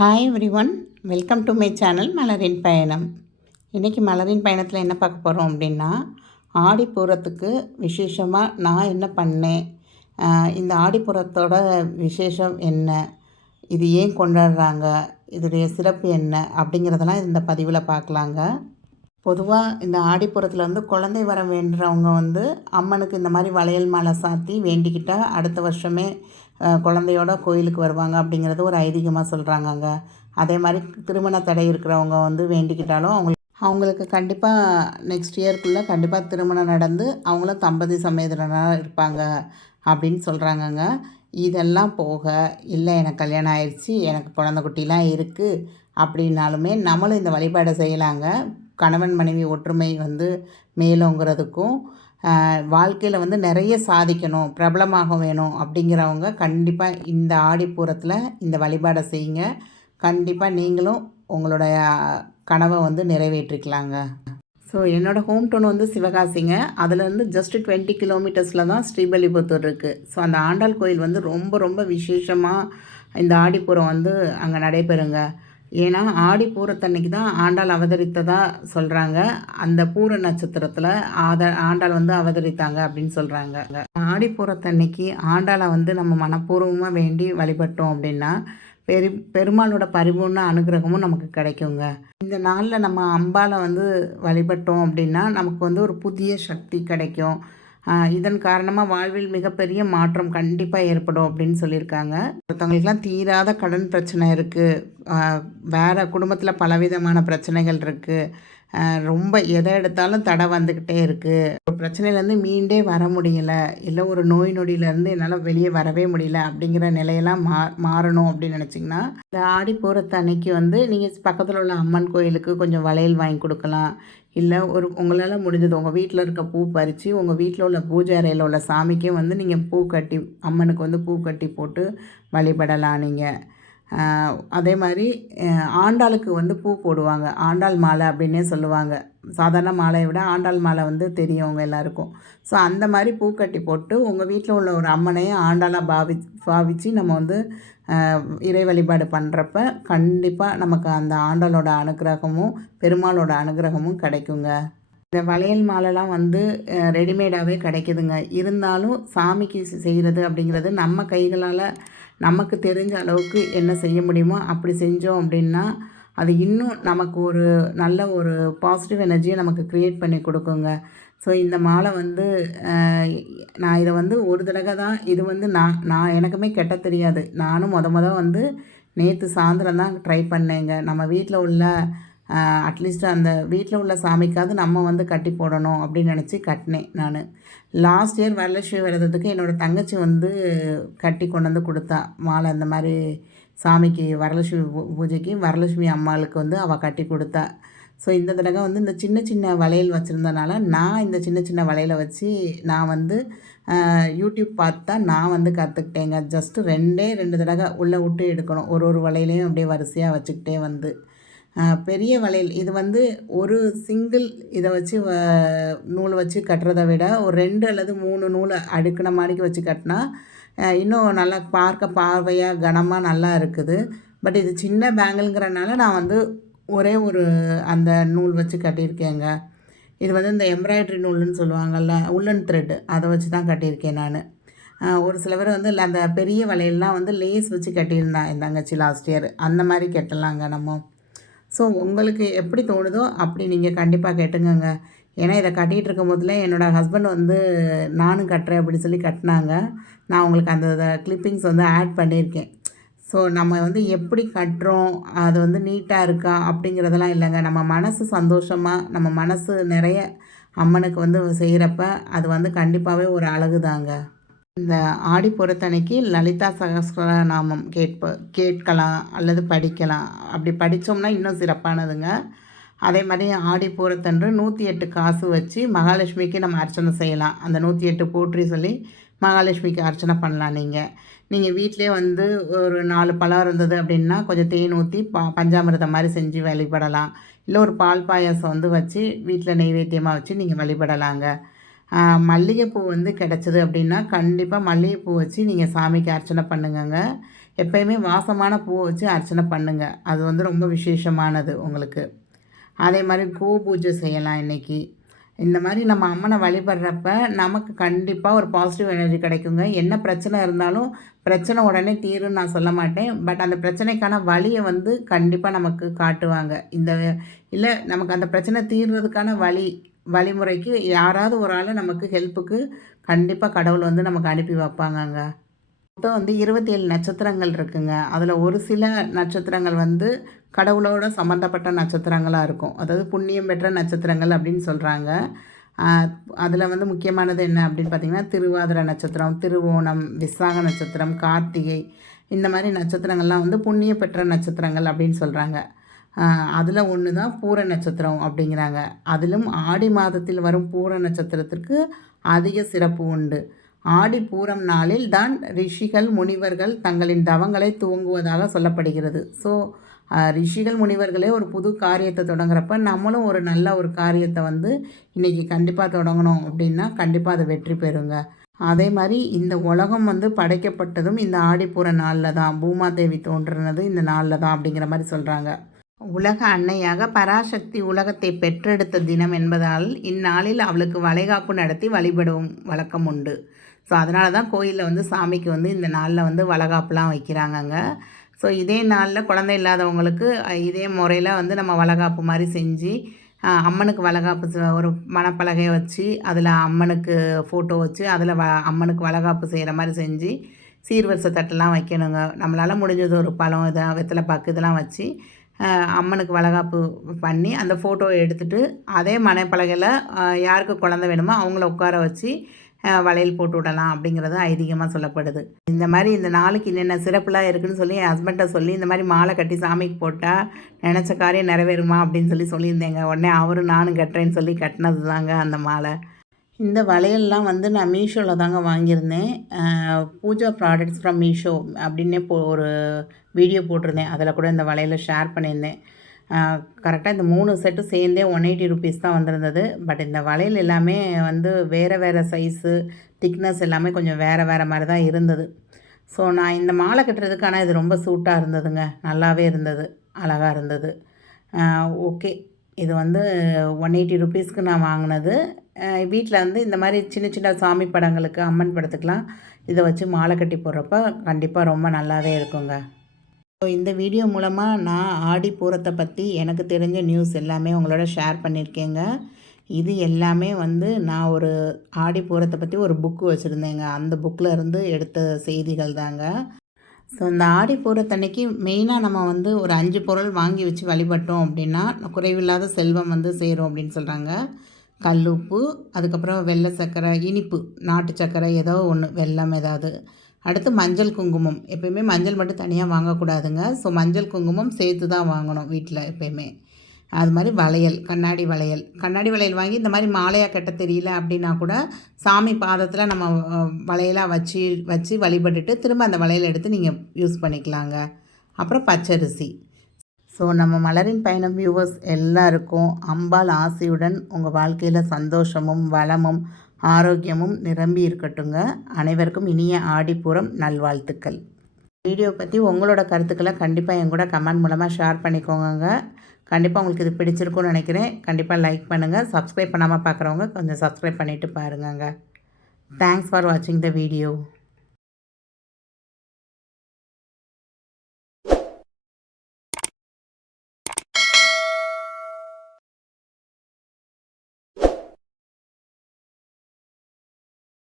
Hi everyone welcome to my channel மலரின் பயணம் இன்றைக்கி மலரின் பயணத்தில் என்ன பார்க்க போகிறோம் அப்படின்னா ஆடிப்பூரத்துக்கு விசேஷமாக நான் என்ன பண்ணேன்? இந்த ஆடிப்புறத்தோட விசேஷம் என்ன? இது ஏன் கொண்டாடுறாங்க? இதோடைய சிறப்பு என்ன? அப்படிங்கிறதெல்லாம் இந்த பதிவில் பார்க்கலாங்க. பொதுவாக இந்த ஆடிப்புறத்தில் வந்து குழந்தை வர வேண்டுறவங்க வந்து அம்மனுக்கு இந்த மாதிரி வளையல் மாலை சாத்தி வேண்டிக்கிட்டால் அடுத்த வருஷமே குழந்தையோட கோயிலுக்கு வருவாங்க அப்படிங்கிறது ஒரு ஐதீகமாக சொல்கிறாங்கங்க அதே மாதிரி திருமண தடை இருக்கிறவங்க வந்து வேண்டிக்கிட்டாலும் அவங்க அவங்களுக்கு கண்டிப்பாக நெக்ஸ்ட் இயர்க்குள்ளே கண்டிப்பாக திருமணம் நடந்து அவங்களும் தம்பதி சமேதனாக இருப்பாங்க அப்படின்னு சொல்கிறாங்கங்க இதெல்லாம் போக இல்லை எனக்கு கல்யாணம் ஆயிடுச்சு எனக்கு குழந்த குட்டிலாம் இருக்குது அப்படின்னாலுமே நம்மளும் இந்த வழிபாடை செய்யலாங்க. கணவன் மனைவி ஒற்றுமை வந்து மேலோங்கிறதுக்கும் வாழ்க்கையில் வந்து நிறைய சாதிக்கணும் பிரபலமாக வேணும் அப்படிங்கிறவங்க கண்டிப்பாக இந்த ஆடிப்பூரத்தில் இந்த வழிபாடை செய்யுங்க. கண்டிப்பாக நீங்களும் உங்களுடைய கனவை வந்து நிறைவேற்றிக்கலாங்க. ஸோ என்னோடய ஹோம் டவுன் வந்து சிவகாசிங்க. அதுலேருந்து ஜஸ்ட் டுவெண்ட்டி கிலோமீட்டர்ஸில் தான் ஸ்ரீபல்லிபுத்தூர் இருக்குது ஸோ அந்த ஆண்டாள் கோயில் வந்து ரொம்ப ரொம்ப விசேஷமாக இந்த ஆடிப்புறம் வந்து அங்கே நடைபெறுங்க. ஏன்னா ஆடி பூரத்தன்னைக்கு தான் ஆண்டாள் அவதரித்ததாக சொல்கிறாங்க அந்த பூர நட்சத்திரத்தில் ஆத ஆண்டாள் வந்து அவதரித்தாங்க அப்படின்னு சொல்கிறாங்க ஆடி பூரத்தன்னைக்கு ஆண்டாளை வந்து நம்ம மனப்பூர்வமாக வேண்டி வழிபட்டோம் அப்படின்னா பெரு பெருமாளோட பரிபூர்ண அனுகிரகமும் நமக்கு கிடைக்குங்க. இந்த நாளில் நம்ம அம்பாவை வந்து வழிபட்டோம் அப்படின்னா நமக்கு வந்து ஒரு புதிய சக்தி கிடைக்கும். இதன் காரணமாக வாழ்வில் மிகப்பெரிய மாற்றம் கண்டிப்பாக ஏற்படும் அப்படின்னு சொல்லியிருக்காங்க. ஒருத்தவங்களுக்குலாம் தீராத கடன் பிரச்சனை இருக்குது வேறு குடும்பத்தில் பலவிதமான பிரச்சனைகள் இருக்குது ரொம்ப எதை எடுத்தாலும் தடை வந்துக்கிட்டே இருக்குது ஒரு பிரச்சனையிலேருந்து மீண்டே வர முடியல. இல்லை ஒரு நோய் நொடியிலேருந்து என்னால் வெளியே வரவே முடியல அப்படிங்கிற நிலையெல்லாம் மா மாறணும் அப்படின்னு நினச்சிங்கன்னா இந்த ஆடி போகிறத்த அன்னைக்கு வந்து நீங்கள் பக்கத்தில் உள்ள அம்மன் கோயிலுக்கு கொஞ்சம் வளையல் வாங்கி கொடுக்கலாம். இல்லை ஒரு உங்களால் முடிஞ்சது உங்கள் வீட்டில் இருக்க பூ பறித்து உங்கள் வீட்டில் உள்ள பூஜை அறையில் உள்ள சாமிக்கே வந்து நீங்கள் பூ கட்டி அம்மனுக்கு வந்து பூ கட்டி போட்டு வழிபடலாம் நீங்கள் அதே மாதிரி ஆண்டாளுக்கு வந்து பூ போடுவாங்க. ஆண்டாள் மாலை அப்படின்னே சொல்லுவாங்க. சாதாரண மாலையை விட ஆண்டாள் மாலை வந்து தெரியும் அவங்க எல்லாருக்கும். ஸோ அந்த மாதிரி பூ கட்டி போட்டு உங்கள் வீட்டில் உள்ள ஒரு அம்மனையும் ஆண்டாளாக பாவி பாவித்து நம்ம வந்து இறை வழிபாடு பண்ணுறப்ப கண்டிப்பாக நமக்கு அந்த ஆண்டாளோட அனுகிரகமும் பெருமாளோட அனுகிரகமும் கிடைக்குங்க. இந்த வளையல் மாலைலாம் வந்து ரெடிமேடாகவே கிடைக்குதுங்க. இருந்தாலும் சாமிக்கு செய்கிறது அப்படிங்கிறது நம்ம கைகளால் நமக்கு தெரிஞ்ச அளவுக்கு என்ன செய்ய முடியுமோ அப்படி செஞ்சோம் அப்படின்னா அது இன்னும் நமக்கு ஒரு நல்ல ஒரு பாசிட்டிவ் எனர்ஜியை நமக்கு க்ரியேட் பண்ணி கொடுக்குங்க. ஸோ இந்த மாலை வந்து நான் இதை வந்து ஒரு தடவை தான் இது வந்து நான் நான் எனக்குமே கெட்ட தெரியாது. நானும் மொத மொதல் வந்து நேற்று சாயந்தரம் தான் ட்ரை பண்ணேங்க. நம்ம வீட்டில் உள்ள அட்லீஸ்ட் அந்த வீட்டில் உள்ள சாமிக்காவது நம்ம வந்து கட்டி போடணும் அப்படின்னு நினச்சி கட்டினேன் நான். லாஸ்ட் இயர் வரலட்சுமி விரதத்துக்கு என்னோடய தங்கச்சி வந்து கட்டி கொண்டு வந்து கொடுத்தா. மாலை அந்த மாதிரி சாமிக்கு வரலட்சுமி பூ- பூஜைக்கு வரலட்சுமி அம்மாளுக்கு வந்து அவள் கட்டி கொடுத்தா. ஸோ இந்த தடவை வந்து இந்த சின்ன சின்ன வளையல் வச்சுருந்தனால நான் இந்த சின்ன சின்ன வளையலை வச்சு நான் வந்து யூடியூப் பார்த்து தான் நான் வந்து கற்றுக்கிட்டேங்க ஜஸ்ட்டு ரெண்டே ரெண்டு தடவை உள்ளே விட்டு எடுக்கணும். ஒரு ஒரு வளையலையும் அப்படியே வரிசையாக வச்சுக்கிட்டே வந்து. பெரிய வளையல். இது வந்து ஒரு சிங்கிள் இதை வச்சு வ- நூல் வச்சு கட்டுறதை விட ஒரு ரெண்டு அல்லது மூணு நூலை அடுக்கின மாதிரிக்கு வச்சு கட்டினா இன்னும் நல்லா பார்க்க பார்வையாக கனமாக நல்லா இருக்குது. பட் இது சின்ன பேங்கிள்ங்கிறனால நான் வந்து ஒரே ஒரு அந்த நூல் வச்சு கட்டியிருக்கேங்க. இது வந்து இந்த எம்ப்ராய்டரி நூல்னு சொல்லுவாங்கள்ல உள்ளன் த்ரெட் அதை வச்சு தான் கட்டியிருக்கேன் நான். ஒரு சில பேர் வந்து அந்த பெரிய வளையல்லாம் வந்து லேஸ் வச்சு கட்டியிருந்தேன் என் தங்கச்சி லாஸ்ட் இயர் அந்த மாதிரி கட்டலாங்க நம்ம. ஸோ உங்களுக்கு எப்படி தோணுதோ அப்படி நீங்கள் கண்டிப்பாக கேட்டுக்கோங்க ஏன்னா இதை கட்டிகிட்டு இருக்கும் போதில் என்னோடய ஹஸ்பண்ட் வந்து நானும் கட்டுறேன் அப்படின்னு சொல்லி கட்டினாங்க. நான் உங்களுக்கு அந்த கிளிப்பிங்ஸ் வந்து ஆட் பண்ணியிருக்கேன். ஸோ நம்ம வந்து எப்படி கட்டுறோம்? அது வந்து நீட்டாக இருக்கா? அப்படிங்கிறதெல்லாம் இல்லைங்க. நம்ம மனசு சந்தோஷமாக நம்ம மனசு நிறைய அம்மனுக்கு வந்து செய்கிறப்ப அது வந்து கண்டிப்பாகவே ஒரு அழகு தாங்க இந்த ஆடி பொறுத்தனைக்கு லலிதா சகஸ்ரநாமம் கேட்ப கேட்கலாம் அல்லது படிக்கலாம். அப்படி படித்தோம்னா இன்னும் சிறப்பானதுங்க. அதே மாதிரி ஆடி பூரத்தன்று நூற்றி எட்டு காசு வச்சு மகாலட்சுமிக்கு நம்ம அர்ச்சனை செய்யலாம். அந்த நூற்றி எட்டு போற்றி சொல்லி மகாலட்சுமிக்கு அர்ச்சனை பண்ணலாம் நீங்கள் நீங்கள் வீட்டிலே வந்து ஒரு நாலு பழம் இருந்தது அப்படின்னா கொஞ்சம் தேன் ஊற்றி பா பஞ்சாமிரதம் மாதிரி செஞ்சு வழிபடலாம். இல்லை ஒரு பால் பாயாசம் வந்து வச்சு வீட்டில் நெய்வேத்தியமாக வச்சு நீங்கள் வழிபடலாங்க. மல்லிகைப்பூ வந்து கிடச்சிது அப்படின்னா கண்டிப்பாக மல்லிகைப்பூ வச்சு நீங்கள் சாமிக்கு அர்ச்சனை பண்ணுங்கங்க. எப்பயுமே வாசமான பூவை வச்சு அர்ச்சனை பண்ணுங்கள் அது வந்து ரொம்ப விசேஷமானது உங்களுக்கு. அதே மாதிரி கோ பூஜை செய்யலாம் இன்றைக்கி இந்த மாதிரி நம்ம அம்மனை வழிபடுறப்ப நமக்கு கண்டிப்பாக ஒரு பாசிட்டிவ் எனர்ஜி கிடைக்குங்க. என்ன பிரச்சனை இருந்தாலும் பிரச்சனை உடனே தீருன்னு நான் சொல்ல மாட்டேன். பட் அந்த பிரச்சனைக்கான வழியை வந்து கண்டிப்பாக நமக்கு காட்டுவாங்க. இந்த இல்லை நமக்கு அந்த பிரச்சனை தீர்றதுக்கான வழி வழிமுறைக்கு யாராவது ஒரு ஆள் நமக்கு ஹெல்ப்புக்கு கண்டிப்பாக கடவுள் வந்து நமக்கு அனுப்பி வைப்பாங்கங்க. மொத்தம் வந்து இருபத்தி ஏழு நட்சத்திரங்கள் இருக்குங்க. அதில் ஒரு சில நட்சத்திரங்கள் வந்து கடவுளோட சம்மந்தப்பட்ட நட்சத்திரங்களாக இருக்கும். அதாவது புண்ணியம் பெற்ற நட்சத்திரங்கள் அப்படின்னு சொல்கிறாங்க அதில் வந்து முக்கியமானது என்ன அப்படின்னு பார்த்திங்கன்னா திருவாதிரை நட்சத்திரம் திருவோணம் விசாக நட்சத்திரம் கார்த்திகை இந்த மாதிரி நட்சத்திரங்கள்லாம் வந்து புண்ணிய பெற்ற நட்சத்திரங்கள் அப்படின்னு சொல்கிறாங்க அதில் ஒன்று தான் பூர நட்சத்திரம் அப்படிங்கிறாங்க. அதிலும் ஆடி மாதத்தில் வரும் பூர நட்சத்திரத்திற்கு அதிக சிறப்பு உண்டு. ஆடி பூரம் நாளில் தான் ரிஷிகள் முனிவர்கள் தங்களின் தவங்களை துவங்குவதாக சொல்லப்படுகிறது. ஸோ ரிஷிகள் முனிவர்களே ஒரு புது காரியத்தை தொடங்குறப்ப நம்மளும் ஒரு நல்ல ஒரு காரியத்தை வந்து இன்றைக்கி கண்டிப்பாக தொடங்கணும் அப்படின்னா கண்டிப்பாக அதை வெற்றி பெறுங்க. அதே மாதிரி இந்த உலகம் வந்து படைக்கப்பட்டதும் இந்த ஆடிப்புற நாளில் தான். பூமாதேவி தோன்றுனது இந்த நாளில் தான் அப்படிங்கிற மாதிரி சொல்கிறாங்க உலக அன்னையாக பராசக்தி உலகத்தை பெற்றெடுத்த தினம் என்பதால் இந்நாளில் அவளுக்கு வளைகாப்பு நடத்தி வழிபடும் வழக்கம் உண்டு. ஸோ அதனால தான் கோயிலில் வந்து சாமிக்கு வந்து இந்த நாளில் வந்து வளகாப்புலாம் வைக்கிறாங்கங்க. ஸோ இதே நாளில் குழந்தை இல்லாதவங்களுக்கு இதே முறையில் வந்து நம்ம வளகாப்பு மாதிரி செஞ்சு அம்மனுக்கு வளகாப்பு ஒரு மணப்பலகையை வச்சு அதில் அம்மனுக்கு ஃபோட்டோ வச்சு அதில் வ அம்மனுக்கு வளகாப்பு செய்கிற மாதிரி செஞ்சு சீர்வரிசை தட்டெல்லாம் வைக்கணுங்க. நம்மளால் முடிஞ்சது ஒரு பழம் இதை வெத்தலை பாக்கு இதெல்லாம் வச்சு அம்மனுக்கு வளகாப்பு பண்ணி அந்த ஃபோட்டோவை எடுத்துகிட்டு அதே மனைப்பலகையில் யாருக்கு குழந்த வேணுமோ அவங்கள உட்கார வச்சு வளையல் போட்டு விடலாம் அப்படிங்கிறது ஐதீகமாக சொல்லப்படுது. இந்த மாதிரி இந்த நாளுக்கு என்னென்ன சிறப்புலாம் இருக்குதுன்னு சொல்லி என் ஹஸ்பண்ட்டை சொல்லி இந்த மாதிரி மாலை கட்டி சாமிக்கு போட்டால் நினச்ச காரியம் நிறைவேறுமா அப்படின்னு சொல்லி சொல்லியிருந்தேங்க. உடனே அவரும் நானும் கட்டுறேன்னு சொல்லி கட்டினது தாங்க அந்த மாலை. இந்த வளையல்லாம் வந்து நான் மீஷோவில் தாங்க வாங்கியிருந்தேன். பூஜா ப்ராடக்ட்ஸ் ஃப்ரம் மீஷோ அப்படின்னே போ ஒரு வீடியோ போட்டிருந்தேன். அதில் கூட இந்த வளையலை ஷேர் பண்ணியிருந்தேன். கரெக்டாக இந்த மூணு செட்டு சேர்ந்தே ஒன் எயிட்டி ருபீஸ் தான் வந்திருந்தது. பட் இந்த வளையல் எல்லாமே வந்து வேறு வேறு சைஸு திக்னஸ் எல்லாமே கொஞ்சம் வேறு வேறு மாதிரி தான் இருந்தது. ஸோ நான் இந்த மாலை கட்டுறதுக்கு ஆனால் இது ரொம்ப சூட்டாக இருந்ததுங்க. நல்லாவே இருந்தது. அழகாக இருந்தது. ஓகே இது வந்து ஒன் எயிட்டி ருபீஸ்க்கு நான் வாங்கினது. வீட்டில் வந்து இந்த மாதிரி சின்ன சின்ன சாமி படங்களுக்கு அம்மன் படத்துக்கெலாம் இதை வச்சு மாலை கட்டி போடுறப்ப கண்டிப்பாக ரொம்ப நல்லாவே இருக்குங்க. ஸோ இந்த வீடியோ மூலமாக நான் ஆடி பூரத்தை பற்றி எனக்கு தெரிஞ்ச நியூஸ் எல்லாமே உங்களோட ஷேர் பண்ணியிருக்கேங்க இது எல்லாமே வந்து நான் ஒரு ஆடி பூரத்தை பற்றி ஒரு புக்கு வச்சுருந்தேங்க. அந்த புக்கில் இருந்து எடுத்த செய்திகள் தாங்க. ஸோ இந்த ஆடி பூரத்தன்னைக்கு மெயினாக நம்ம வந்து ஒரு அஞ்சு பொருள் வாங்கி வச்சு வழிபட்டோம் அப்படின்னா குறைவில்லாத செல்வம் வந்து சேரும் அப்படின்னு சொல்கிறாங்க கல் உப்பு அதுக்கப்புறம் வெள்ளை சர்க்கரை இனிப்பு நாட்டு சர்க்கரை ஏதோ ஒன்று வெள்ளம் ஏதாவது. அடுத்து மஞ்சள் குங்குமம். எப்பயுமே மஞ்சள் மட்டும் தனியாக வாங்கக்கூடாதுங்க. ஸோ மஞ்சள் குங்குமம் சேர்த்து தான் வாங்கணும் வீட்டில் எப்பயுமே. அது மாதிரி வளையல் கண்ணாடி வளையல். கண்ணாடி வளையல் வாங்கி இந்த மாதிரி மாலையாக கட்ட தெரியல அப்படின்னா கூட சாமி பாதத்தில் நம்ம வளையலாக வச்சு வச்சு வழிபட்டுட்டு திரும்ப அந்த வளையல் எடுத்து நீங்கள் யூஸ் பண்ணிக்கலாங்க. அப்புறம் பச்சரிசி. ஸோ நம்ம மலரின் பயணம் வியூவர்ஸ் எல்லாருக்கும் அம்பாள் ஆசையுடன் உங்கள் வாழ்க்கையில் சந்தோஷமும் வளமும் ஆரோக்கியமும் நிரம்பி இருக்கட்டுங்க. அனைவருக்கும் இனிய ஆடிப்பூரம் நல்வாழ்த்துக்கள். வீடியோ பற்றி உங்களோட கருத்துக்களை கண்டிப்பாக என் கூட கமெண்ட் மூலமாக ஷேர் பண்ணிக்கோங்க கண்டிப்பாக உங்களுக்கு இது பிடிச்சிருக்குன்னு நினைக்கிறேன். கண்டிப்பாக லைக் பண்ணுங்கள் சப்ஸ்கிரைப் பண்ணாமல் பார்க்குறவங்க கொஞ்சம் சப்ஸ்கிரைப் பண்ணிவிட்டு பாருங்கங்க. தேங்க்ஸ் ஃபார் வாட்சிங் த வீடியோ